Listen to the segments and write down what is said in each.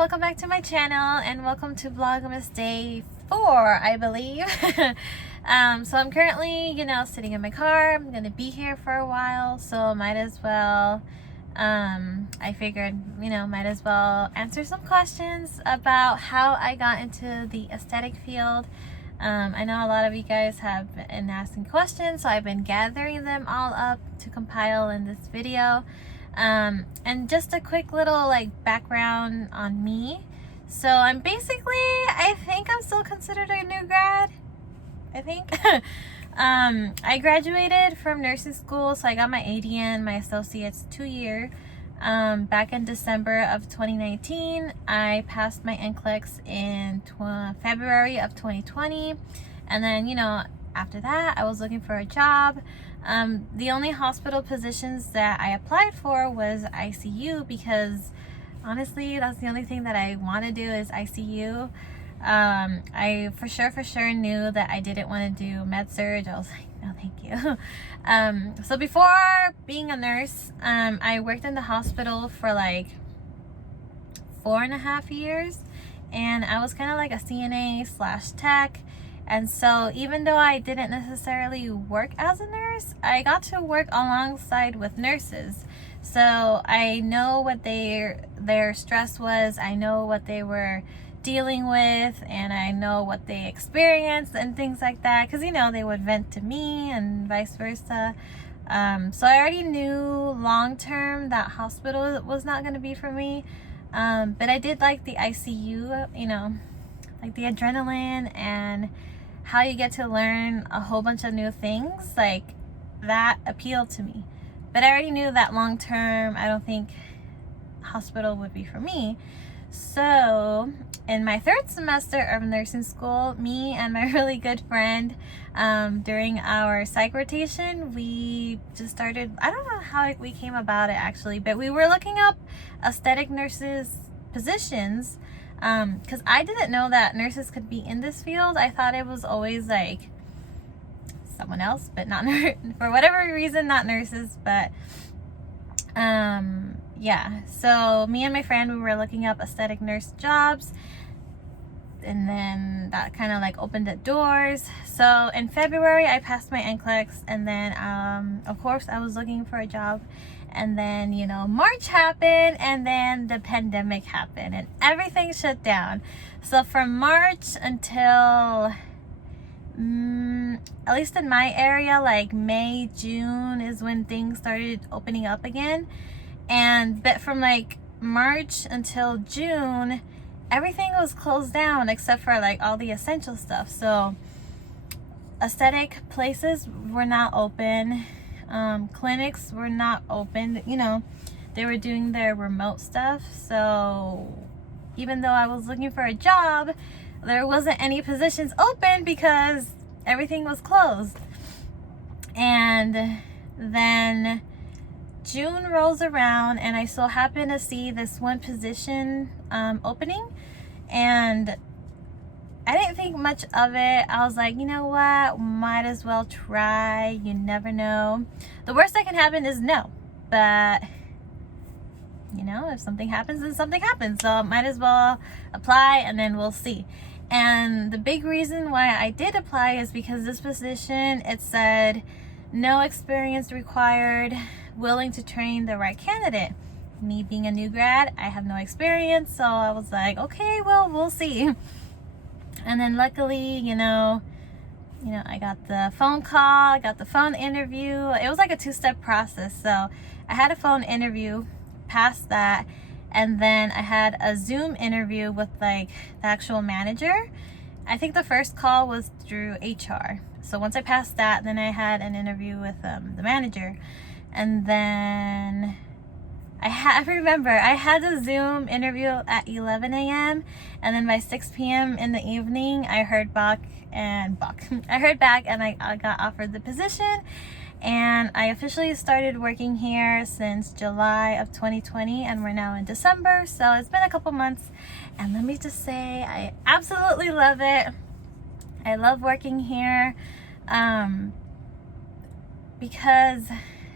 welcome back to my channel, and welcome to Vlogmas day 4, I believe. So I'm currently, sitting in my car. I'm gonna be here for a while, so might as well, I figured, might as well answer some questions about how I got into the aesthetic field. I know a lot of you guys have been asking questions, so I've been gathering them all up to compile in this video. And just a quick little background on me. So I'm basically, I think I'm still considered a new grad, I think. I graduated from nursing school, so I got my ADN, my associate's 2-year, back in December of 2019. I passed my NCLEX in February of 2020, and then after that I was looking for a job. The only hospital positions that I applied for was ICU, because honestly that's the only thing that I want to do is ICU. I for sure knew that I didn't want to do med surg. I was like, no thank you. So before being a nurse, I worked in the hospital for like 4.5 years, and I was kind of like a CNA / tech. And so even though I didn't necessarily work as a nurse, I got to work alongside with nurses. So I know what their stress was, I know what they were dealing with, and I know what they experienced and things like that, because they would vent to me and vice versa. So I already knew long term that hospital was not going to be for me. But I did like the ICU, like the adrenaline and how you get to learn a whole bunch of new things, like that appealed to me. But I already knew that long term I don't think hospital would be for me. So in my 3rd semester of nursing school, me and my really good friend, during our psych rotation, we just started, I don't know how we came about it actually, but we were looking up aesthetic nurses positions, because I didn't know that nurses could be in this field. I thought it was always like someone else, but not for whatever reason, not nurses. But yeah, so me and my friend, we were looking up aesthetic nurse jobs, and then that kind of opened the doors. So in February I passed my NCLEX, and then of course I was looking for a job. And then March happened, and then the pandemic happened, and everything shut down. So from March until at least in my area, like May, June is when things started opening up again. But from March until June, everything was closed down except for all the essential stuff. So aesthetic places were not open. Clinics were not open. They were doing their remote stuff. So even though I was looking for a job, there wasn't any positions open because everything was closed. And then June rolls around, and I so happen to see this one position opening, and I didn't think much of it. I was like, you know what, might as well try. You never know. The worst that can happen is no. But if something happens, then something happens. So might as well apply, and then we'll see. And the big reason why I did apply is because this position, it said no experience required, willing to train the right candidate. Me being a new grad, I have no experience, so I was like, okay, well, we'll see. And then luckily, I got the phone call, I got the phone interview. It was like a 2-step process. So I had a phone interview, passed that, and then I had a Zoom interview with the actual manager. I think the first call was through HR. So once I passed that, then I had an interview with the manager. And then I remember I had a Zoom interview at 11 a.m. and then by 6 p.m. in the evening, I heard back and I got offered the position. And I officially started working here since July of 2020, and we're now in December. So it's been a couple months, and let me just say, I absolutely love it. I love working here, because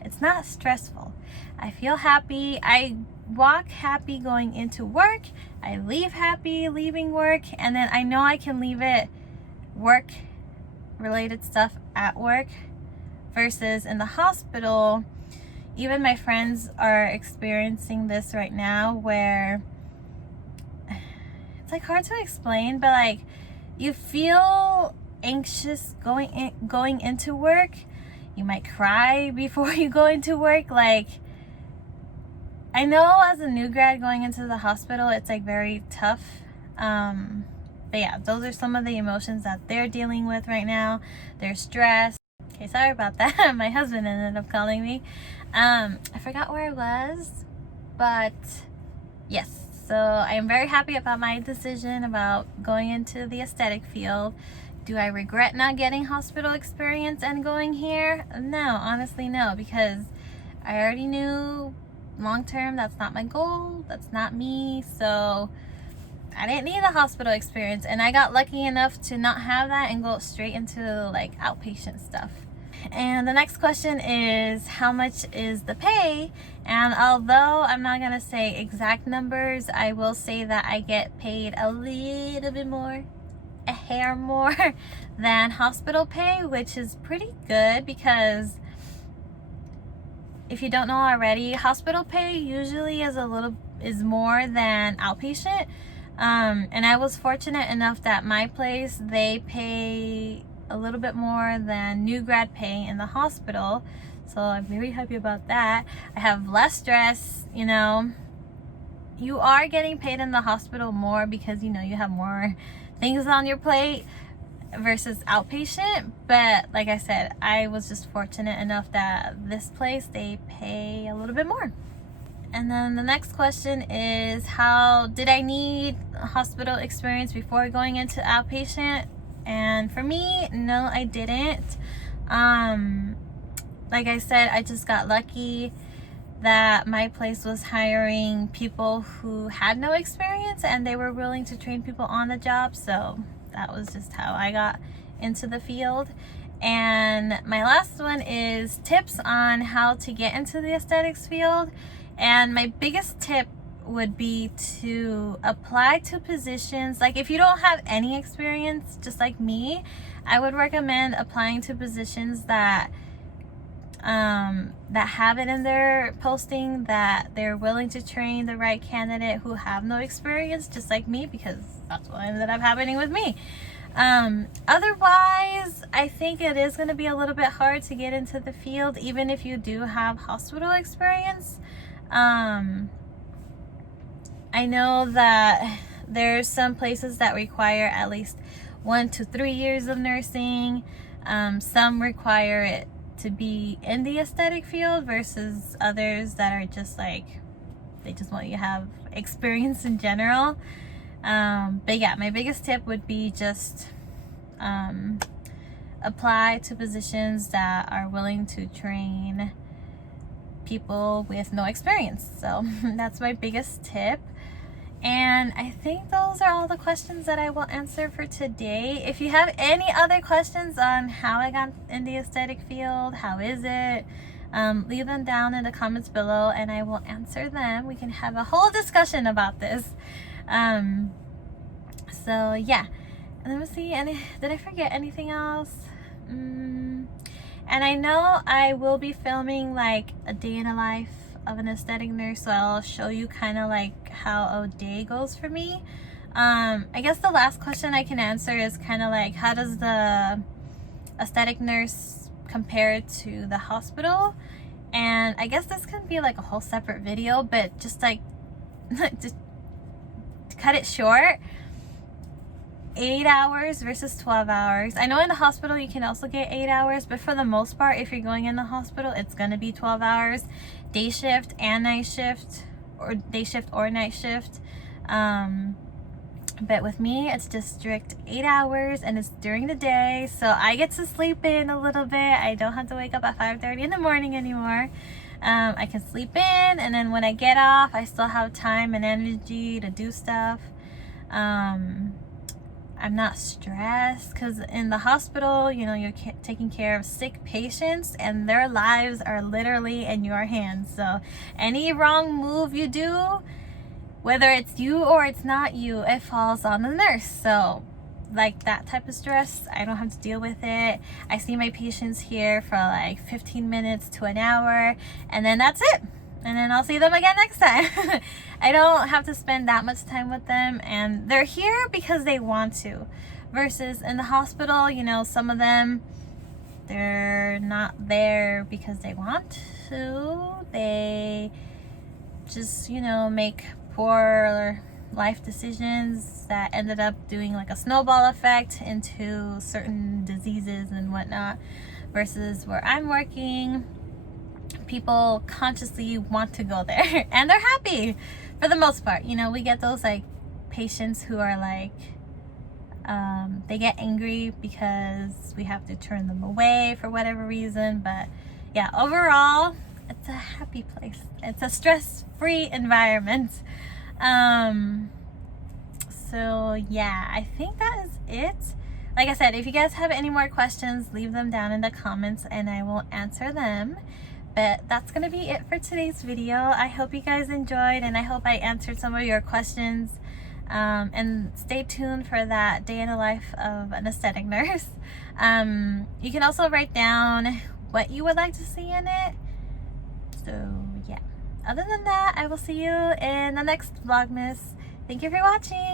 It's not stressful. I feel happy. I walk happy going into work. I leave happy leaving work. And then I know I can leave it work related stuff at work versus in the hospital. Even my friends are experiencing this right now where it's like hard to explain, but like you feel anxious going into work. You might cry before you go into work. Like, I know as a new grad going into the hospital, it's like very tough. But yeah, those are some of the emotions that they're dealing with right now. They're stressed. Okay, sorry about that. My husband ended up calling me. I forgot where I was, but yes. So I am very happy about my decision about going into the aesthetic field. Do I regret not getting hospital experience and going here? No, honestly no, because I already knew long term that's not my goal. That's not me. So I didn't need the hospital experience, and I got lucky enough to not have that and go straight into like outpatient stuff. And the next question is, how much is the pay? And although I'm not gonna say exact numbers, I will say that I get paid a little bit more, a hair more than hospital pay, which is pretty good, because if you don't know already, hospital pay usually is more than outpatient. And I was fortunate enough that my place, they pay a little bit more than new grad pay in the hospital, so I'm very happy about that. I have less stress. You know, you are getting paid in the hospital more because you know you have more things on your plate versus outpatient. But like I said, I was just fortunate enough that this place, they pay a little bit more. And then the next question is, how did I need hospital experience before going into outpatient? And for me, no, I didn't. Like I said, I just got lucky that my place was hiring people who had no experience, and they were willing to train people on the job. So that was just how I got into the field. And my last one is tips on how to get into the aesthetics field. And my biggest tip would be to apply to positions. Like, if you don't have any experience, just like me, I would recommend applying to positions that have it in their posting that they're willing to train the right candidate who have no experience, just like me, because that's what ended up happening with me. Otherwise, I think it is going to be a little bit hard to get into the field, even if you do have hospital experience. I know that there's some places that require at least 1 to 3 years of nursing. Some require it to be in the aesthetic field versus others that are just like, they just want you to have experience in general. But yeah, my biggest tip would be just apply to positions that are willing to train people with no experience. So that's my biggest tip. And I think those are all the questions that I will answer for today. If you have any other questions on how I got in the aesthetic field, how is it, leave them down in the comments below and I will answer them. We can have a whole discussion about this. So yeah, let me see, did I forget anything else? And I know I will be filming like a day in a life of an aesthetic nurse, so I'll show you kind of like how a day goes for me. I guess the last question I can answer is kind of like, how does the aesthetic nurse compare to the hospital? And I guess this can be like a whole separate video, but just like just to cut it short, 8 hours versus 12 hours. I know in the hospital you can also get 8 hours, but for the most part, if you're going in the hospital, it's gonna be 12 hours, day shift and night shift, or day shift or night shift. But with me, it's just strict 8 hours, and it's during the day, so I get to sleep in a little bit. I don't have to wake up at 5:30 in the morning anymore. I can sleep in, and then when I get off, I still have time and energy to do stuff. I'm not stressed, because in the hospital, you know, you're taking care of sick patients and their lives are literally in your hands. So any wrong move you do, whether it's you or it's not you, it falls on the nurse. So like that type of stress, I don't have to deal with it. I see my patients here for like 15 minutes to an hour, and then that's it. And then I'll see them again next time. I don't have to spend that much time with them, and they're here because they want to. Versus in the hospital, you know, some of them, they're not there because they want to. They just, you know, make poor life decisions that ended up doing like a snowball effect into certain diseases and whatnot. Versus where I'm working, people consciously want to go there and they're happy for the most part. You know, we get those like patients who are like, they get angry because we have to turn them away for whatever reason. But yeah, overall, it's a happy place. It's a stress-free environment. So yeah, I think that is it. Like I said, if you guys have any more questions, leave them down in the comments and I will answer them. But that's gonna be it for today's video. I hope you guys enjoyed, and I hope I answered some of your questions. And stay tuned for that day in the life of an aesthetic nurse. You can also write down what you would like to see in it. So yeah, other than that, I will see you in the next Vlogmas. Thank you for watching.